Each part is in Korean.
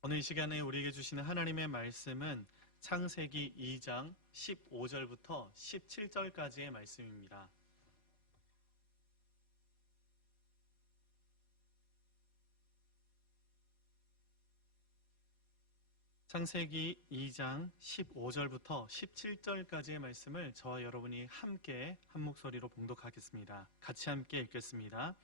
오늘 이 시간에 우리에게 주시는 하나님의 말씀은 창세기 2장 15절부터 17절까지의 말씀입니다. 창세기 2장 15절부터 17절까지의 말씀을 저와 여러분이 함께 한 목소리로 봉독하겠습니다. 같이 함께 읽겠습니다.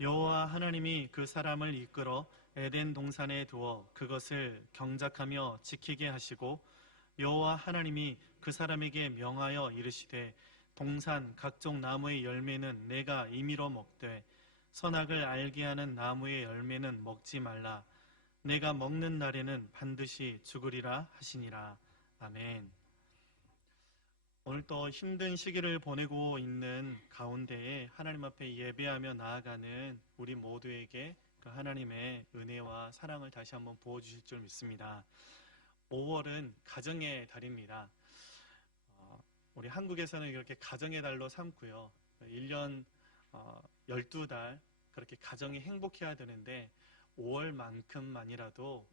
여호와 하나님이 그 사람을 이끌어 에덴 동산에 두어 그것을 경작하며 지키게 하시고, 여호와 하나님이 그 사람에게 명하여 이르시되, 동산 각종 나무의 열매는 내가 임의로 먹되 선악을 알게 하는 나무의 열매는 먹지 말라. 내가 먹는 날에는 반드시 죽으리라 하시니라. 아멘. 오늘 또 힘든 시기를 보내고 있는 가운데에 하나님 앞에 예배하며 나아가는 우리 모두에게 그 하나님의 은혜와 사랑을 다시 한번 부어주실 줄 믿습니다. 5월은 가정의 달입니다. 우리 한국에서는 이렇게 가정의 달로 삼고요. 1년 12달 그렇게 가정이 행복해야 되는데 5월만큼만이라도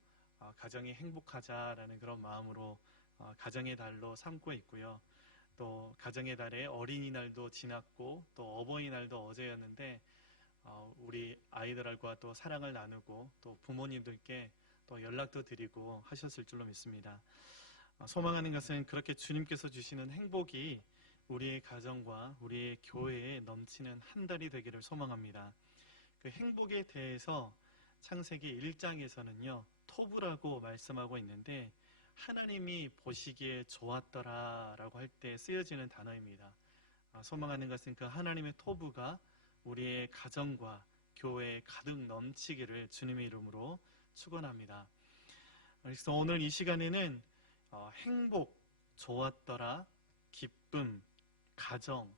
가정이 행복하자라는 그런 마음으로 가정의 달로 삼고 있고요. 또 가정의 달에 어린이날도 지났고 또 어버이날도 어제였는데 우리 아이들과 또 사랑을 나누고 또 부모님들께 또 연락도 드리고 하셨을 줄로 믿습니다. 소망하는 것은 그렇게 주님께서 주시는 행복이 우리의 가정과 우리의 교회에 넘치는 한 달이 되기를 소망합니다. 그 행복에 대해서 창세기 1장에서는요 토부라고 말씀하고 있는데, 하나님이 보시기에 좋았더라 라고 할 때 쓰여지는 단어입니다. 소망하는 것은 그 하나님의 토부가 우리의 가정과 교회에 가득 넘치기를 주님의 이름으로 축원합니다. 그래서 오늘 이 시간에는 행복, 좋았더라, 기쁨, 가정,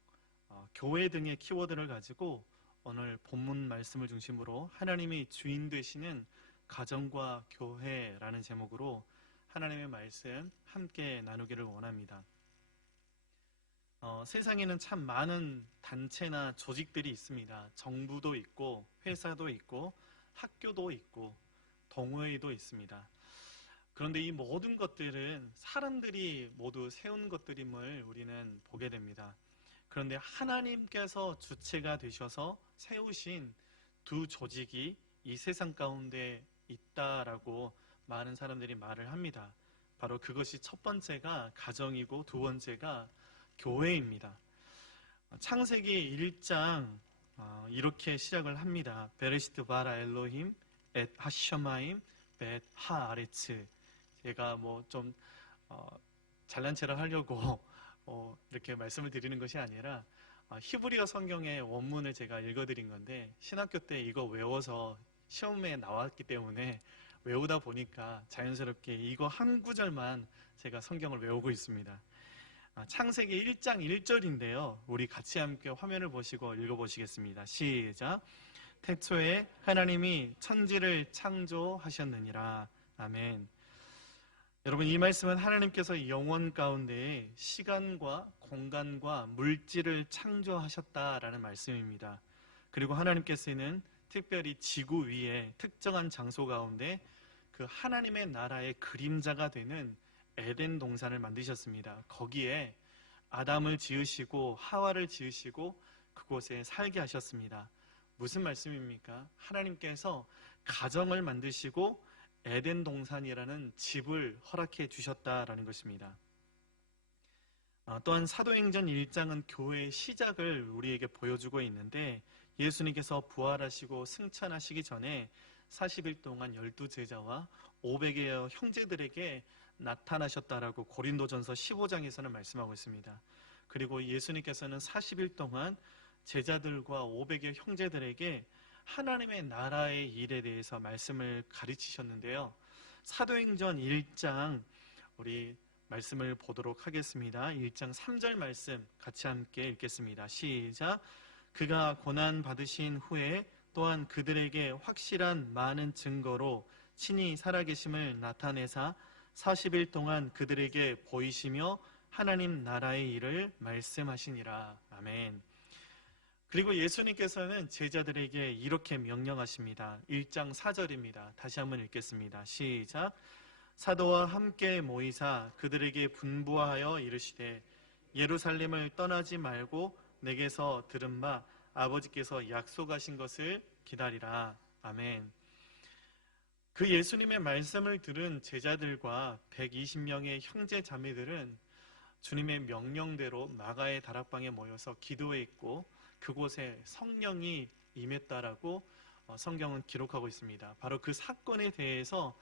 교회 등의 키워드를 가지고 오늘 본문 말씀을 중심으로 하나님이 주인 되시는 가정과 교회라는 제목으로 하나님의 말씀 함께 나누기를 원합니다. 세상에는 참 많은 단체나 조직들이 있습니다. 정부도 있고 회사도 있고 학교도 있고 동호회도 있습니다. 그런데 이 모든 것들은 사람들이 모두 세운 것들임을 우리는 보게 됩니다. 그런데 하나님께서 주체가 되셔서 세우신 두 조직이 이 세상 가운데 있다라고 많은 사람들이 말을 합니다. 바로 그것이 첫 번째가 가정이고 두 번째가 교회입니다. 창세기 1장 이렇게 시작을 합니다. 베레시트 바라 엘로힘 엣 하셔마임 벳 하아레츠. 제가 뭐 좀 잘난 체를 하려고 이렇게 말씀을 드리는 것이 아니라 히브리어 성경의 원문을 제가 읽어드린 건데, 신학교 때 이거 외워서 시험에 나왔기 때문에 외우다 보니까 자연스럽게 이거 한 구절만 제가 성경을 외우고 있습니다. 창세기 1장 1절인데요 우리 같이 함께 화면을 보시고 읽어보시겠습니다. 시작. 태초에 하나님이 천지를 창조하셨느니라. 아멘. 여러분, 이 말씀은 하나님께서 영원 가운데 시간과 공간과 물질을 창조하셨다라는 말씀입니다. 그리고 하나님께서는 특별히 지구 위에 특정한 장소 가운데 그 하나님의 나라의 그림자가 되는 에덴 동산을 만드셨습니다. 거기에 아담을 지으시고 하와를 지으시고 그곳에 살게 하셨습니다. 무슨 말씀입니까? 하나님께서 가정을 만드시고 에덴 동산이라는 집을 허락해 주셨다라는 것입니다. 또한 사도행전 1장은 교회의 시작을 우리에게 보여주고 있는데, 예수님께서 부활하시고 승천하시기 전에 40일 동안 12제자와 500여 형제들에게 나타나셨다라고 고린도전서 15장에서는 말씀하고 있습니다. 그리고 예수님께서는 40일 동안 제자들과 500여 형제들에게 하나님의 나라의 일에 대해서 말씀을 가르치셨는데요. 사도행전 1장 우리 말씀을 보도록 하겠습니다. 1장 3절 말씀 같이 함께 읽겠습니다. 시작. 그가 고난 받으신 후에 또한 그들에게 확실한 많은 증거로 친히 살아계심을 나타내사 40일 동안 그들에게 보이시며 하나님 나라의 일을 말씀하시니라. 아멘. 그리고 예수님께서는 제자들에게 이렇게 명령하십니다. 1장 4절입니다. 다시 한번 읽겠습니다. 시작. 사도와 함께 모이사 그들에게 분부하여 이르시되 예루살렘을 떠나지 말고 내게서 들은 바 아버지께서 약속하신 것을 기다리라. 아멘. 그 예수님의 말씀을 들은 제자들과 120명의 형제 자매들은 주님의 명령대로 마가의 다락방에 모여서 기도했고 그곳에 성령이 임했다라고 성경은 기록하고 있습니다. 바로 그 사건에 대해서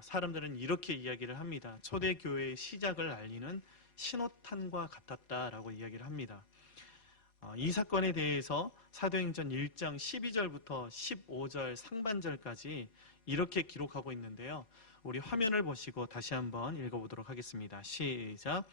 사람들은 이렇게 이야기를 합니다. 초대교회의 시작을 알리는 신호탄과 같았다라고 이야기를 합니다. 이 사건에 대해서 사도행전 1장 12절부터 15절 상반절까지 이렇게 기록하고 있는데요. 우리 화면을 보시고 다시 한번 읽어보도록 하겠습니다. 시작.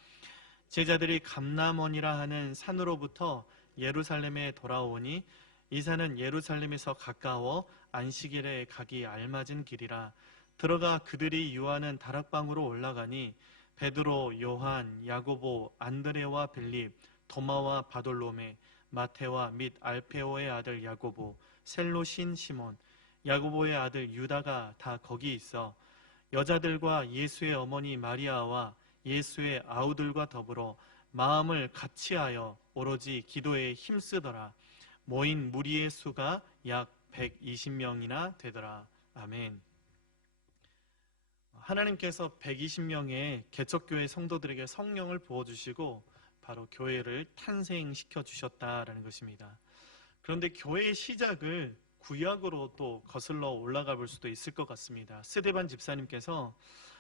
제자들이 감람원이라 하는 산으로부터 예루살렘에 돌아오니 이 산은 예루살렘에서 가까워 안식일에 가기 알맞은 길이라. 들어가 그들이 유하는 다락방으로 올라가니 베드로, 요한, 야고보, 안드레와 빌립, 도마와 바돌로메, 마테와 및 알페오의 아들 야고보, 셀로신 시몬, 야고보의 아들 유다가 다 거기 있어 여자들과 예수의 어머니 마리아와 예수의 아우들과 더불어 마음을 같이하여 오로지 기도에 힘쓰더라. 모인 무리의 수가 약 120명이나 되더라. 아멘. 하나님께서 120명의 개척교회 성도들에게 성령을 부어주시고 바로 교회를 탄생시켜 주셨다라는 것입니다. 그런데 교회의 시작을 구약으로 또 거슬러 올라가 볼 수도 있을 것 같습니다. 스데반 집사님께서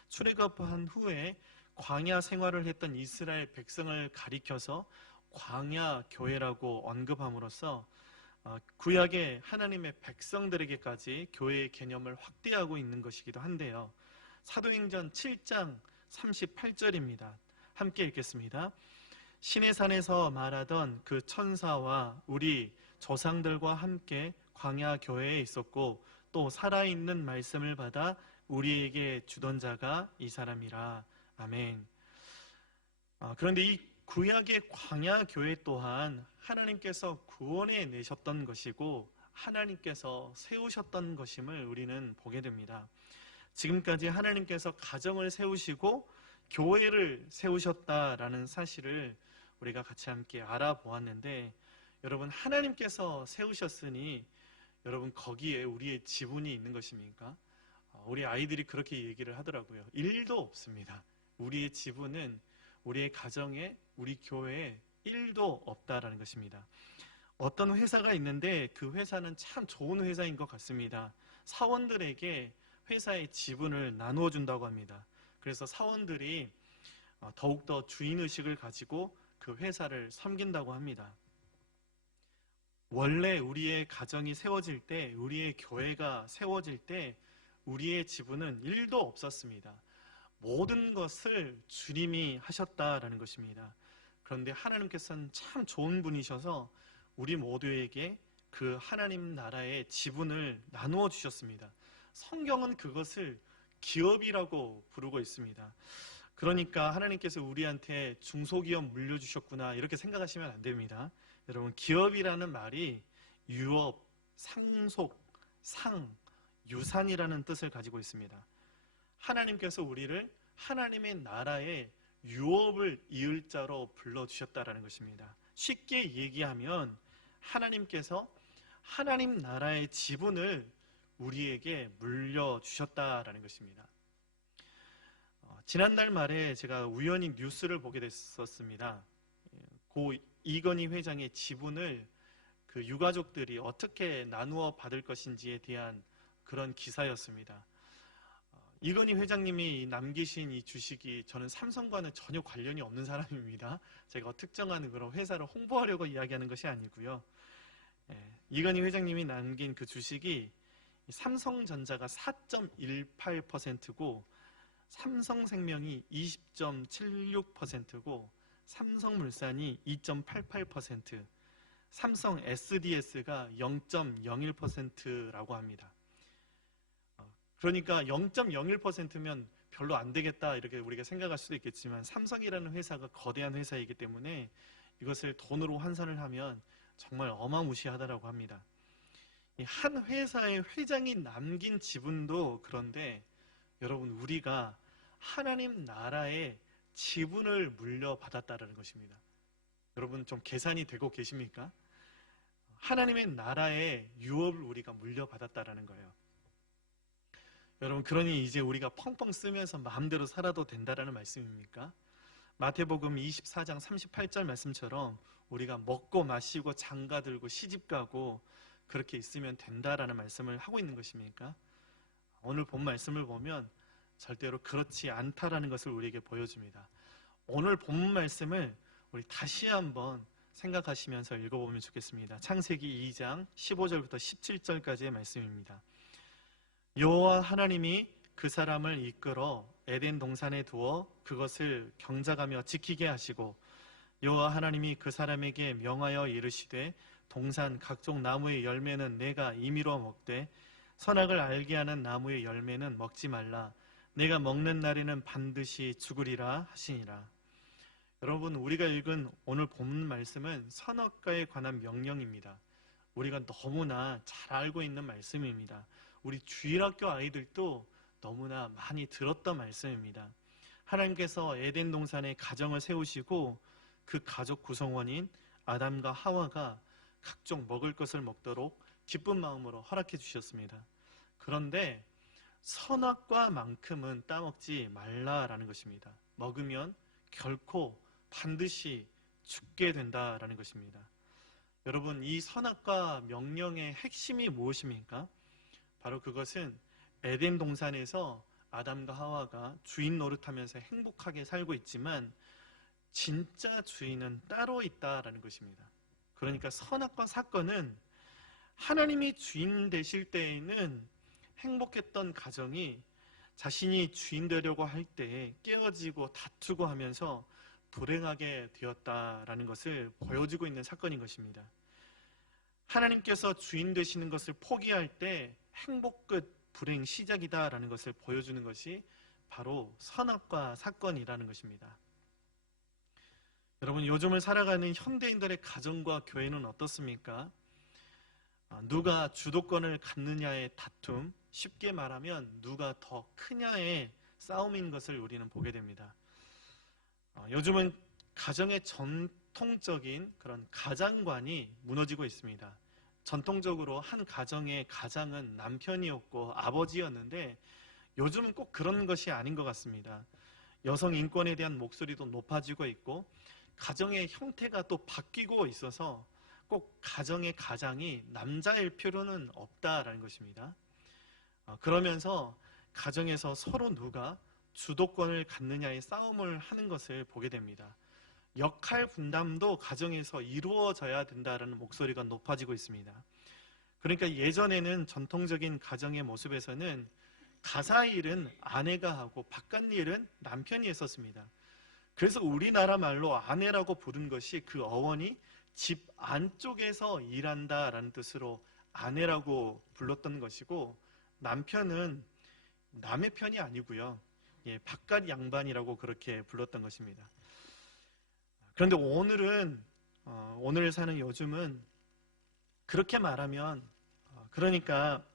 출애굽한 후에 광야 생활을 했던 이스라엘 백성을 가리켜서 광야 교회라고 언급함으로써 구약의 하나님의 백성들에게까지 교회의 개념을 확대하고 있는 것이기도 한데요. 사도행전 7장 38절입니다. 함께 읽겠습니다. 시내산에서 말하던 그 천사와 우리 조상들과 함께 광야 교회에 있었고 또 살아있는 말씀을 받아 우리에게 주던 자가 이 사람이라. 아멘. 그런데 이 구약의 광야 교회 또한 하나님께서 구원해 내셨던 것이고 하나님께서 세우셨던 것임을 우리는 보게 됩니다. 지금까지 하나님께서 가정을 세우시고 교회를 세우셨다라는 사실을 우리가 같이 함께 알아보았는데, 여러분, 하나님께서 세우셨으니 여러분 거기에 우리의 지분이 있는 것입니까? 우리 아이들이 그렇게 얘기를 하더라고요. 1도 없습니다. 우리의 지분은 우리의 가정에, 우리 교회에 1도 없다라는 것입니다. 어떤 회사가 있는데 그 회사는 참 좋은 회사인 것 같습니다. 사원들에게 회사의 지분을 나누어 준다고 합니다. 그래서 사원들이 더욱더 주인의식을 가지고 그 회사를 섬긴다고 합니다. 원래 우리의 가정이 세워질 때, 우리의 교회가 세워질 때 우리의 지분은 1도 없었습니다. 모든 것을 주님이 하셨다라는 것입니다. 그런데 하나님께서는 참 좋은 분이셔서 우리 모두에게 그 하나님 나라의 지분을 나누어 주셨습니다. 성경은 그것을 기업이라고 부르고 있습니다. 그러니까 하나님께서 우리한테 중소기업 물려주셨구나 이렇게 생각하시면 안 됩니다. 여러분, 기업이라는 말이 유업, 상속, 상, 유산이라는 뜻을 가지고 있습니다. 하나님께서 우리를 하나님의 나라의 유업을 이을 자로 불러주셨다라는 것입니다. 쉽게 얘기하면 하나님께서 하나님 나라의 지분을 우리에게 물려주셨다라는 것입니다. 지난달 말에 제가 우연히 뉴스를 보게 됐었습니다. 고 이건희 회장의 지분을 그 유가족들이 어떻게 나누어 받을 것인지에 대한 그런 기사였습니다. 이건희 회장님이 남기신 이 주식이 저는 삼성과는 전혀 관련이 없는 사람입니다. 제가 특정한 그런 회사를 홍보하려고 이야기하는 것이 아니고요. 이건희 회장님이 남긴 그 주식이 삼성전자가 4.18%고 삼성생명이 20.76%고 삼성물산이 2.88%, 삼성 SDS가 0.01%라고 합니다. 그러니까 0.01%면 별로 안 되겠다 이렇게 우리가 생각할 수도 있겠지만 삼성이라는 회사가 거대한 회사이기 때문에 이것을 돈으로 환산을 하면 정말 어마무시하다라고 합니다. 이 한 회사의 회장이 남긴 지분도 그런데 여러분, 우리가 하나님 나라의 지분을 물려받았다라는 것입니다. 여러분, 좀 계산이 되고 계십니까? 하나님의 나라의 유업을 우리가 물려받았다라는 거예요. 여러분, 그러니 이제 우리가 펑펑 쓰면서 마음대로 살아도 된다라는 말씀입니까? 마태복음 24장 38절 말씀처럼 우리가 먹고 마시고 장가들고 시집가고 그렇게 있으면 된다라는 말씀을 하고 있는 것입니까? 오늘 본 말씀을 보면 절대로 그렇지 않다라는 것을 우리에게 보여줍니다. 오늘 본 말씀을 우리 다시 한번 생각하시면서 읽어보면 좋겠습니다. 창세기 2장 15절부터 17절까지의 말씀입니다. 여호와 하나님이 그 사람을 이끌어 에덴 동산에 두어 그것을 경작하며 지키게 하시고, 여호와 하나님이 그 사람에게 명하여 이르시되 동산 각종 나무의 열매는 내가 임의로 먹되 선악을 알게 하는 나무의 열매는 먹지 말라. 내가 먹는 날에는 반드시 죽으리라 하시니라. 여러분, 우리가 읽은 오늘 본 말씀은 선악과에 관한 명령입니다. 우리가 너무나 잘 알고 있는 말씀입니다. 우리 주일학교 아이들도 너무나 많이 들었던 말씀입니다. 하나님께서 에덴 동산에 가정을 세우시고 그 가족 구성원인 아담과 하와가 각종 먹을 것을 먹도록 기쁜 마음으로 허락해 주셨습니다. 그런데 선악과만큼은 따먹지 말라라는 것입니다. 먹으면 결코 반드시 죽게 된다라는 것입니다. 여러분, 이 선악과 명령의 핵심이 무엇입니까? 바로 그것은 에덴 동산에서 아담과 하와가 주인 노릇하면서 행복하게 살고 있지만 진짜 주인은 따로 있다라는 것입니다. 그러니까 선악과 사건은 하나님이 주인 되실 때에는 행복했던 가정이 자신이 주인 되려고 할 때 깨어지고 다투고 하면서 불행하게 되었다라는 것을 보여주고 있는 사건인 것입니다. 하나님께서 주인 되시는 것을 포기할 때 행복 끝 불행 시작이다라는 것을 보여주는 것이 바로 선악과 사건이라는 것입니다. 여러분, 요즘을 살아가는 현대인들의 가정과 교회는 어떻습니까? 누가 주도권을 갖느냐의 다툼, 쉽게 말하면 누가 더 크냐의 싸움인 것을 우리는 보게 됩니다. 요즘은 가정의 전통적인 그런 가장관이 무너지고 있습니다. 전통적으로 한 가정의 가장은 남편이었고 아버지였는데 요즘은 꼭 그런 것이 아닌 것 같습니다. 여성 인권에 대한 목소리도 높아지고 있고 가정의 형태가 또 바뀌고 있어서 꼭 가정의 가장이 남자일 필요는 없다라는 것입니다. 그러면서 가정에서 서로 누가 주도권을 갖느냐의 싸움을 하는 것을 보게 됩니다. 역할 분담도 가정에서 이루어져야 된다는 목소리가 높아지고 있습니다. 그러니까 예전에는 전통적인 가정의 모습에서는 가사 일은 아내가 하고 바깥 일은 남편이 했었습니다. 그래서 우리나라 말로 아내라고 부른 것이 그 어원이 집 안쪽에서 일한다라는 뜻으로 아내라고 불렀던 것이고, 남편은 남의 편이 아니고요, 바깥 양반이라고 그렇게 불렀던 것입니다. 그런데 오늘 사는 요즘은 그렇게 말하면 그러니까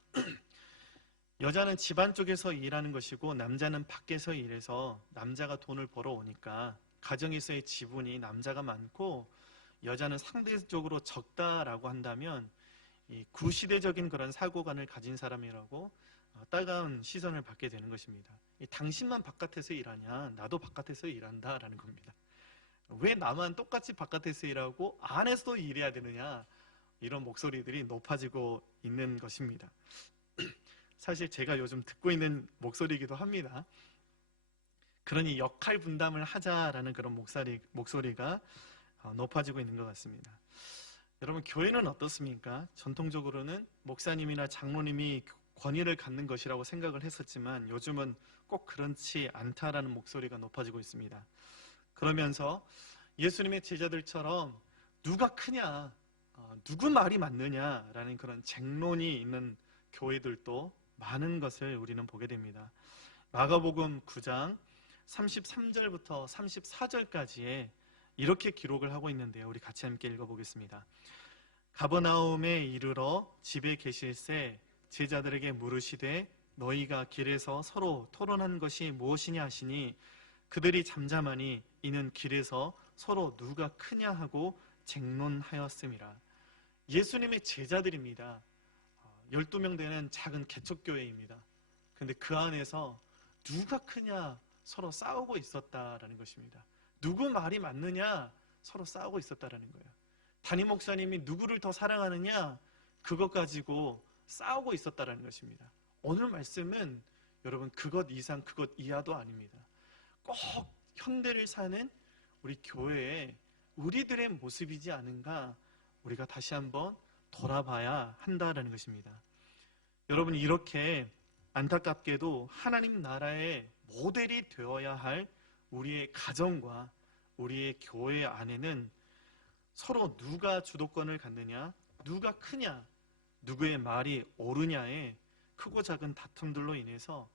여자는 집 안쪽에서 일하는 것이고 남자는 밖에서 일해서 남자가 돈을 벌어오니까 가정에서의 지분이 남자가 많고 여자는 상대적으로 적다라고 한다면 이 구시대적인 그런 사고관을 가진 사람이라고 따가운 시선을 받게 되는 것입니다. 당신만 바깥에서 일하냐? 나도 바깥에서 일한다라는 겁니다. 왜 나만 똑같이 바깥에서 일하고 안에서도 일해야 되느냐? 이런 목소리들이 높아지고 있는 것입니다. 사실 제가 요즘 듣고 있는 목소리이기도 합니다. 그러니 역할 분담을 하자라는 그런 목소리가 높아지고 있는 것 같습니다. 여러분, 교회는 어떻습니까? 전통적으로는 목사님이나 장로님이 권위를 갖는 것이라고 생각을 했었지만 요즘은 꼭 그렇지 않다라는 목소리가 높아지고 있습니다. 그러면서 예수님의 제자들처럼 누가 크냐, 누구 말이 맞느냐라는 그런 쟁론이 있는 교회들도 많은 것을 우리는 보게 됩니다. 마가복음 9장 33절부터 34절까지에 이렇게 기록을 하고 있는데요. 우리 같이 함께 읽어보겠습니다. 가버나움에 이르러 집에 계실새 제자들에게 물으시되 너희가 길에서 서로 토론한 것이 무엇이냐 하시니 그들이 잠잠하니 이는 길에서 서로 누가 크냐 하고 쟁론하였음이라. 예수님의 제자들입니다. 12명 되는 작은 개척교회입니다. 근데 그 안에서 누가 크냐 서로 싸우고 있었다라는 것입니다. 누구 말이 맞느냐 서로 싸우고 있었다라는 거예요. 담임 목사님이 누구를 더 사랑하느냐 그것 가지고 싸우고 있었다라는 것입니다. 오늘 말씀은 여러분 그것 이상 그것 이하도 아닙니다. 꼭 현대를 사는 우리 교회의 우리들의 모습이지 않은가 우리가 다시 한번 돌아봐야 한다라는 것입니다. 여러분 이렇게 안타깝게도 하나님 나라의 모델이 되어야 할 우리의 가정과 우리의 교회 안에는 서로 누가 주도권을 갖느냐, 누가 크냐, 누구의 말이 옳으냐에 크고 작은 다툼들로 인해서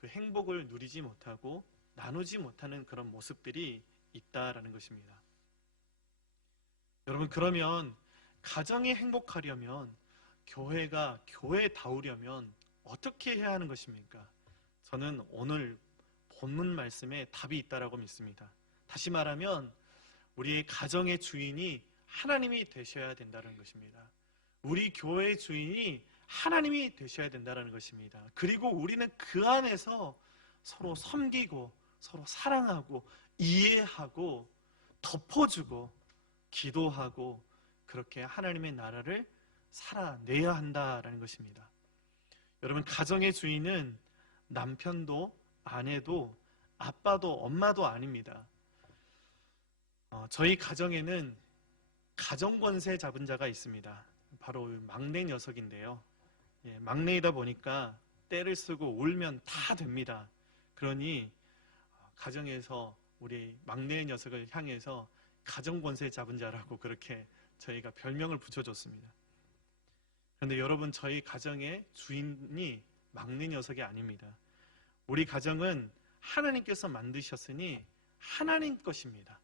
그 행복을 누리지 못하고 나누지 못하는 그런 모습들이 있다라는 것입니다. 여러분 그러면 가정이 행복하려면 교회가 교회다우려면 어떻게 해야 하는 것입니까? 저는 오늘 본문 말씀에 답이 있다라고 믿습니다. 다시 말하면 우리의 가정의 주인이 하나님이 되셔야 된다는 것입니다. 우리 교회의 주인이 하나님이 되셔야 된다는 것입니다. 그리고 우리는 그 안에서 서로 섬기고 서로 사랑하고 이해하고 덮어주고 기도하고 그렇게 하나님의 나라를 살아내야 한다라는 것입니다. 여러분 가정의 주인은 남편도 아내도 아빠도 엄마도 아닙니다. 저희 가정에는 가정권세 잡은 자가 있습니다. 바로 막내 녀석인데요. 막내이다 보니까 때를 쓰고 울면 다 됩니다. 그러니 가정에서 우리 막내 녀석을 향해서 가정권세 잡은 자라고 그렇게 저희가 별명을 붙여줬습니다. 그런데 여러분 저희 가정의 주인이 막내 녀석이 아닙니다. 우리 가정은 하나님께서 만드셨으니 하나님 것입니다.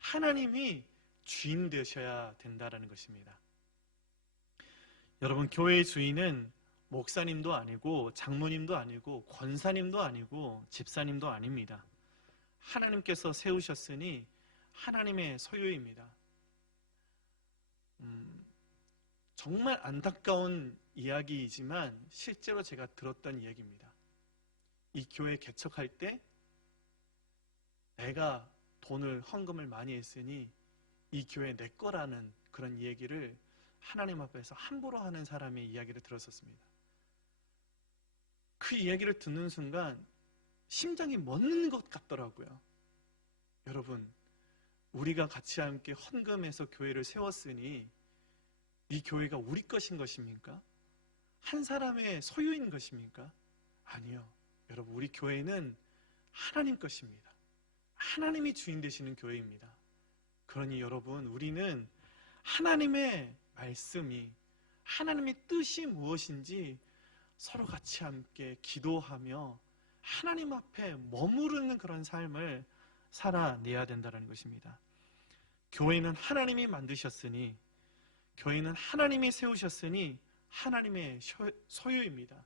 하나님이 주인 되셔야 된다는 것입니다. 여러분 교회의 주인은 목사님도 아니고 장모님도 아니고 권사님도 아니고 집사님도 아닙니다. 하나님께서 세우셨으니 하나님의 소유입니다. 정말 안타까운 이야기이지만 실제로 제가 들었던 이야기입니다. 이 교회 개척할 때 내가 돈을 헌금을 많이 했으니 이 교회 내 거라는 그런 얘기를 하나님 앞에서 함부로 하는 사람의 이야기를 들었었습니다. 그 이야기를 듣는 순간 심장이 멎는 것 같더라고요. 여러분 우리가 같이 함께 헌금해서 교회를 세웠으니 이 교회가 우리 것인 것입니까? 한 사람의 소유인 것입니까? 아니요. 여러분 우리 교회는 하나님 것입니다. 하나님이 주인 되시는 교회입니다. 그러니 여러분 우리는 하나님의 말씀이 하나님의 뜻이 무엇인지 서로 같이 함께 기도하며 하나님 앞에 머무르는 그런 삶을 살아내야 된다는 것입니다. 교회는 하나님이 만드셨으니 교회는 하나님이 세우셨으니 하나님의 소유입니다.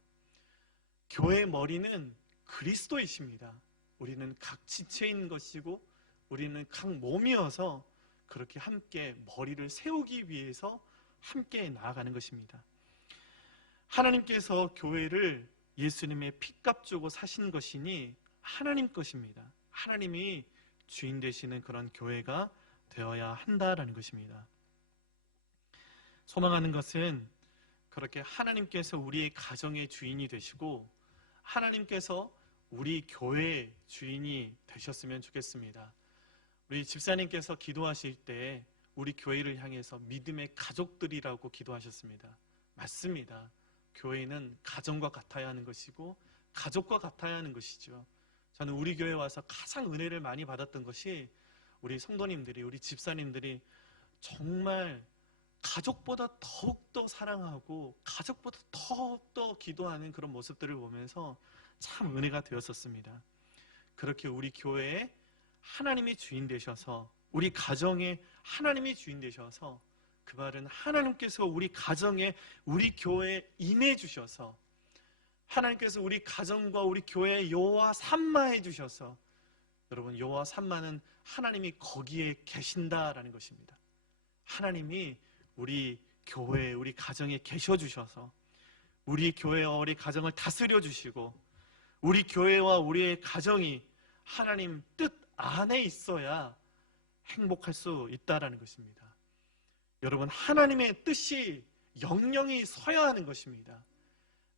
교회의 머리는 그리스도이십니다. 우리는 각 지체인 것이고 우리는 각 몸이어서 그렇게 함께 머리를 세우기 위해서 함께 나아가는 것입니다. 하나님께서 교회를 예수님의 피값 주고 사신 것이니 하나님 것입니다. 하나님이 주인 되시는 그런 교회가 되어야 한다라는 것입니다. 소망하는 것은 그렇게 하나님께서 우리의 가정의 주인이 되시고 하나님께서 우리 교회의 주인이 되셨으면 좋겠습니다. 우리 집사님께서 기도하실 때 우리 교회를 향해서 믿음의 가족들이라고 기도하셨습니다. 맞습니다. 교회는 가정과 같아야 하는 것이고 가족과 같아야 하는 것이죠. 저는 우리 교회에 와서 가장 은혜를 많이 받았던 것이 우리 성도님들이 우리 집사님들이 정말 가족보다 더욱더 사랑하고 가족보다 더욱더 기도하는 그런 모습들을 보면서 참 은혜가 되었었습니다. 그렇게 우리 교회에 하나님이 주인 되셔서 우리 가정에 하나님이 주인 되셔서 그 말은 하나님께서 우리 가정에, 우리 교회에 임해 주셔서, 하나님께서 우리 가정과 우리 교회에 여호와 삼마해 주셔서, 여러분, 여호와 삼마는 하나님이 거기에 계신다라는 것입니다. 하나님이 우리 교회에, 우리 가정에 계셔 주셔서 우리 교회와 우리 가정을 다스려 주시고, 우리 교회와 우리의 가정이 하나님 뜻 안에 있어야 행복할 수 있다라는 것입니다. 여러분, 하나님의 뜻이 영영이 서야 하는 것입니다.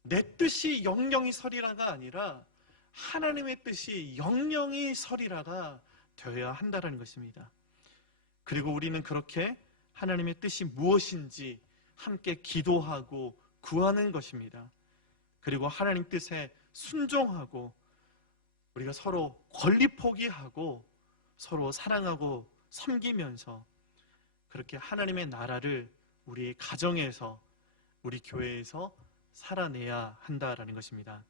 내 뜻이 영영이 서리라가 아니라 하나님의 뜻이 영영이 서리라가 되어야 한다는 것입니다. 그리고 우리는 그렇게 하나님의 뜻이 무엇인지 함께 기도하고 구하는 것입니다. 그리고 하나님 뜻에 순종하고 우리가 서로 권리 포기하고 서로 사랑하고 섬기면서 그렇게 하나님의 나라를 우리 가정에서, 우리 교회에서 살아내야 한다라는 것입니다.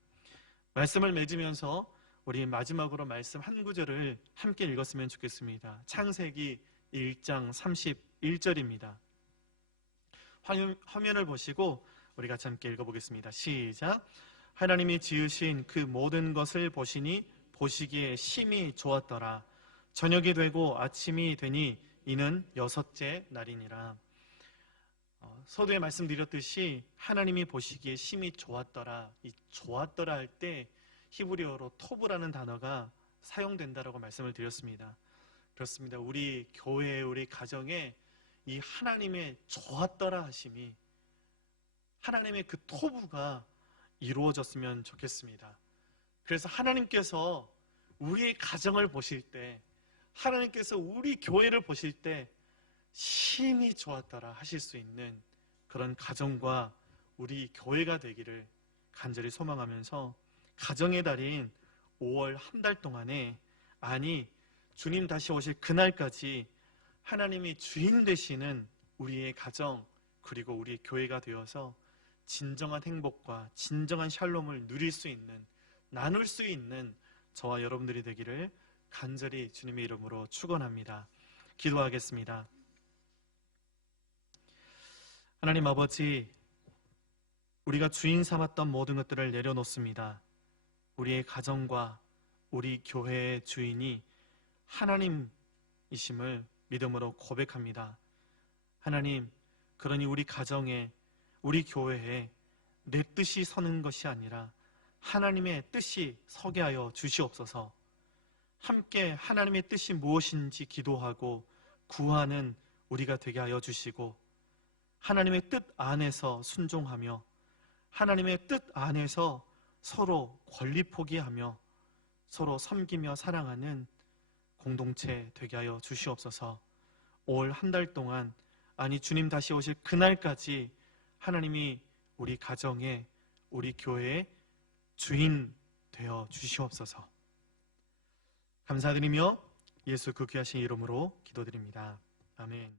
말씀을 맺으면서 우리 마지막으로 말씀 한 구절을 함께 읽었으면 좋겠습니다. 창세기 1장 31절입니다. 화면을 보시고 우리 같이 함께 읽어보겠습니다. 시작. 하나님이 지으신 그 모든 것을 보시니 보시기에 심히 좋았더라. 저녁이 되고 아침이 되니 이는 6째 날이니라. 서두에 말씀드렸듯이 하나님이 보시기에 심히 좋았더라. 이 좋았더라 할 때 히브리어로 토브라는 단어가 사용된다라고 말씀을 드렸습니다. 그렇습니다. 우리 교회에, 우리 가정에 이 하나님의 좋았더라 하심이, 하나님의 그 토부가 이루어졌으면 좋겠습니다. 그래서 하나님께서 우리의 가정을 보실 때, 하나님께서 우리 교회를 보실 때 심히 좋았더라 하실 수 있는 그런 가정과 우리 교회가 되기를 간절히 소망하면서, 가정의 달인 5월 한 달 동안에, 아니 주님 다시 오실 그날까지 하나님이 주인 되시는 우리의 가정 그리고 우리 교회가 되어서 진정한 행복과 진정한 샬롬을 누릴 수 있는, 나눌 수 있는 저와 여러분들이 되기를 간절히 주님의 이름으로 축원합니다. 기도하겠습니다. 하나님 아버지, 우리가 주인 삼았던 모든 것들을 내려놓습니다. 우리의 가정과 우리 교회의 주인이 하나님이심을 믿음으로 고백합니다. 하나님, 그러니 우리 가정에, 우리 교회에 내 뜻이 서는 것이 아니라 하나님의 뜻이 서게 하여 주시옵소서. 함께 하나님의 뜻이 무엇인지 기도하고 구하는 우리가 되게 하여 주시고, 하나님의 뜻 안에서 순종하며 하나님의 뜻 안에서 서로 권리 포기하며 서로 섬기며 사랑하는 공동체 되게 하여 주시옵소서. 올 한 달 동안, 아니 주님 다시 오실 그날까지 하나님이 우리 가정에, 우리 교회의 주인 되어 주시옵소서. 감사드리며 예수 그 귀하신 이름으로 기도드립니다. 아멘.